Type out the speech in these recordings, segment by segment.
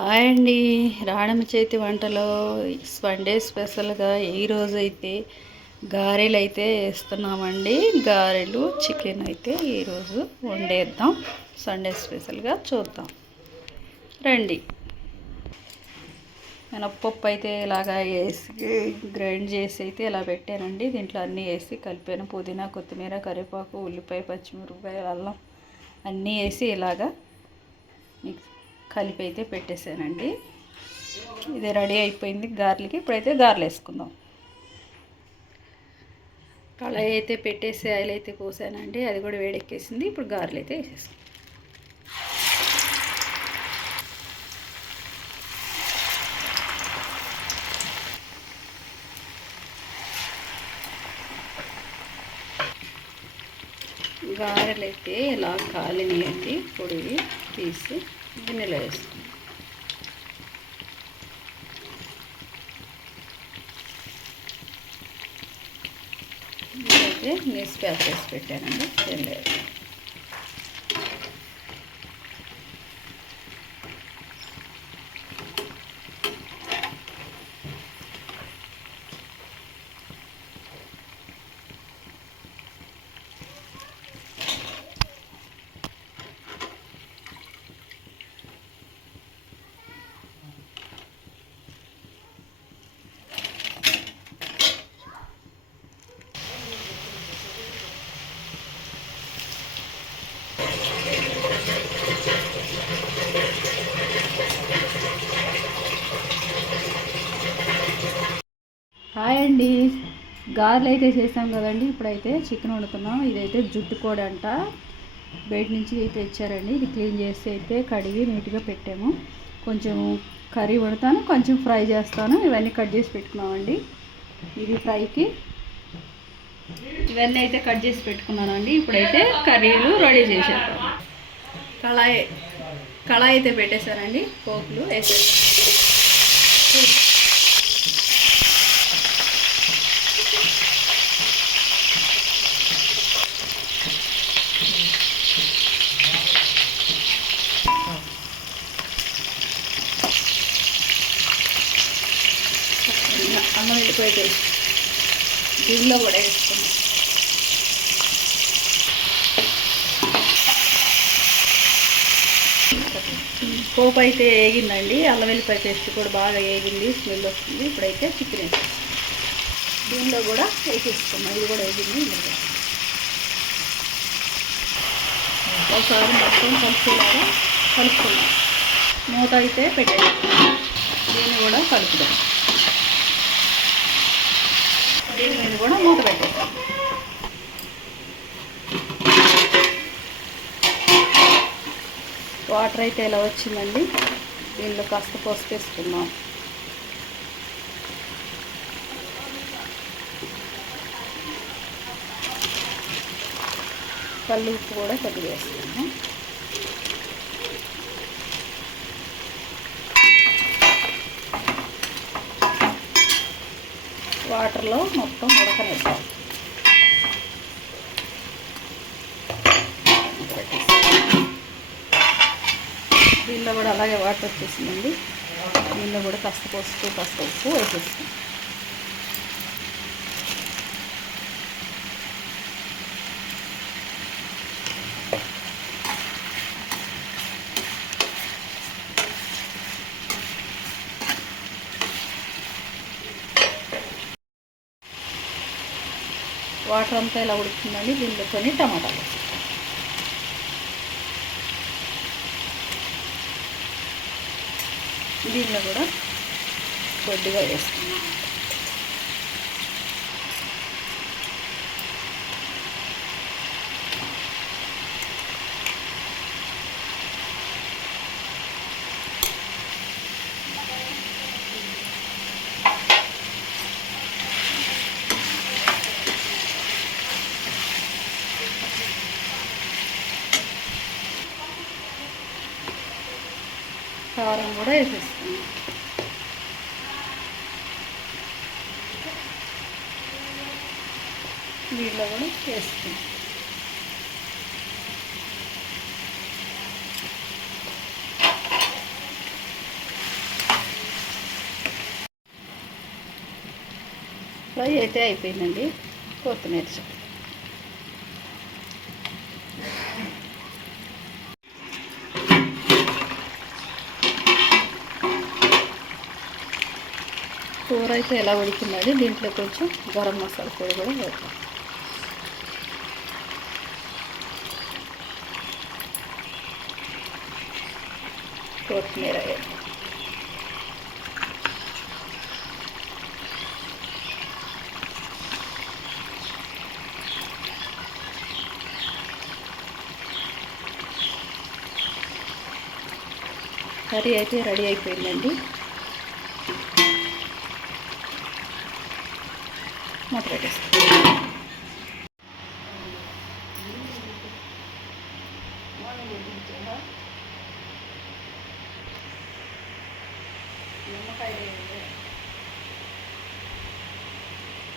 Hi అండి. రాణమ్మ చేతి వంటలో సండే స్పెషల్గా ఈరోజైతే గారెలు అయితే వేస్తున్నామండి. గారెలు చికెన్ అయితే ఈరోజు వండేద్దాం. సండే స్పెషల్గా చూద్దాం రండి. మినప్పప్పు అయితే ఇలాగా వేసి గ్రైండ్ చేసి అయితే ఇలా పెట్టానండి. దీంట్లో అన్నీ వేసి కలిపాను. పుదీనా, కొత్తిమీర, కరివేపాకు, ఉల్లిపాయ, పచ్చిమిరపకాయ, అల్లం అన్నీ వేసి ఇలాగా కలిపి అయితే పెట్టేశానండి. ఇది రెడీ అయిపోయింది గారెలకి. ఇప్పుడైతే గారెలు వేసుకుందాం. కళాయి అయితే పెట్టేసి ఆయిల్ అయితే పోసానండి. అది కూడా వేడెక్కేసింది. ఇప్పుడు గారెలు అయితే వేసేసుకుందాం. గారెలు అయితే ఇలా కాలినవి పొడివి తీసి గిన్నెలో వేసుకుందాం. ఇదైతే న్యూస్ పేపర్ వేసి పెట్టానండి. ఏం లేదు. హాయ్ అండి. గారెలు అయితే చేసాం కదండి. ఇప్పుడైతే చికెన్ వండుతున్నాం. ఇదైతే జుట్టు కోడి అంట. బయట నుంచి అయితే ఇచ్చారండి. ఇది క్లీన్ చేసి అయితే కడిగి నీట్గా పెట్టాము. కొంచెం కర్రీ వండుతాను, కొంచెం ఫ్రై చేస్తాను. ఇవన్నీ కట్ చేసి పెట్టుకున్నామండి. ఇది ఫ్రైకి ఇవన్నీ అయితే కట్ చేసి పెట్టుకున్నానండి. ఇప్పుడైతే కర్రీలు రెడీ చేసేస్తాను. కళాయి అయితే పెట్టేశానండి. పోపులు వేసేస్తాను. అన్నం వెళ్ళిపోయి దీనిలో కూడా వేసుకున్నాం. పోపు అయితే వేగిందండి. అల్లం వెల్లిపాయ పేస్ట్ కూడా బాగా వేగింది. స్మెల్ వస్తుంది. ఇప్పుడైతే చికెన్ వేస్తాం. దీనిలో కూడా వేసేసుకున్నాం. ఇది కూడా వేగింది. ఒకసారి మొత్తం కలిసేలాగా కలుపుకున్నాం. మూత అయితే పెట్టేది. దీన్ని కూడా కలుపుదాం. దీని మీద కూడా మూత పెట్టేస్తాం. వాటర్ అయితే ఇలా వచ్చిందండి. దీనిలో కాస్త పసుపు వేసుకున్నాం. కళ్ళు ఉప్పు కూడా కొద్దిగా వేసుకున్నాం. వాటర్లో మొత్తం ఉడకనిద్దాం. దీనిలో కూడా అలాగే వాటర్ వచ్చేసిందండి. దీనిలో కూడా కాస్త పసుపు కాస్త ఉప్పు వేసేస్తాం. వాటర్ అంతా ఇలా ఉడుకుతుందండి. దీనిలో కొన్ని టమాటాలు దీనిలో కూడా కొద్దిగా వేసుకున్నాం. కారం కూడా వేసేసుకున్నాం. దీంట్లో కూడా వేసుకున్నాం. ఫ్రై అయితే అయిపోయిందండి. కొత్తిమీర కూర అయితే ఎలా ఉడికిందండి. దీంట్లో కొంచెం గరం మసాలా పొడి కూడా వేద్దాం. కొత్తిమీర వేద్దాం. కర్రీ అయితే రెడీ అయిపోయిందండి. మూత పెట్టేస్తాం.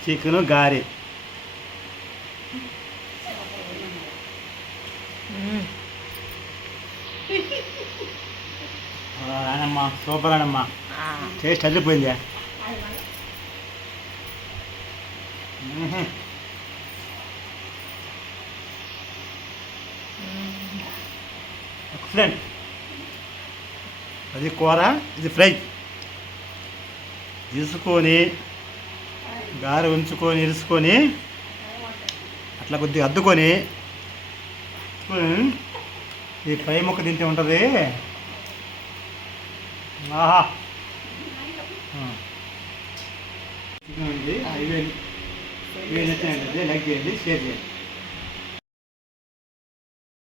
చికెను గారి అనమ్మా, సూపర్ అనమ్మా. టేస్ట్ అదిరిపోయిందా? ఎక్సలెంట్. అది కూర, ఇది ఫ్రై. తీసుకొని గారె ఉంచుకొని ఇరుసుకొని అట్లా కొద్దిగా అద్దుకొని ఈ ఫ్రై ముక్క తింటే ఉంటుంది. ఆహా, చికెన్ ఉంది. ఇవి నచ్చినట్లయితే లైక్ చేయండి, షేర్ చేయండి.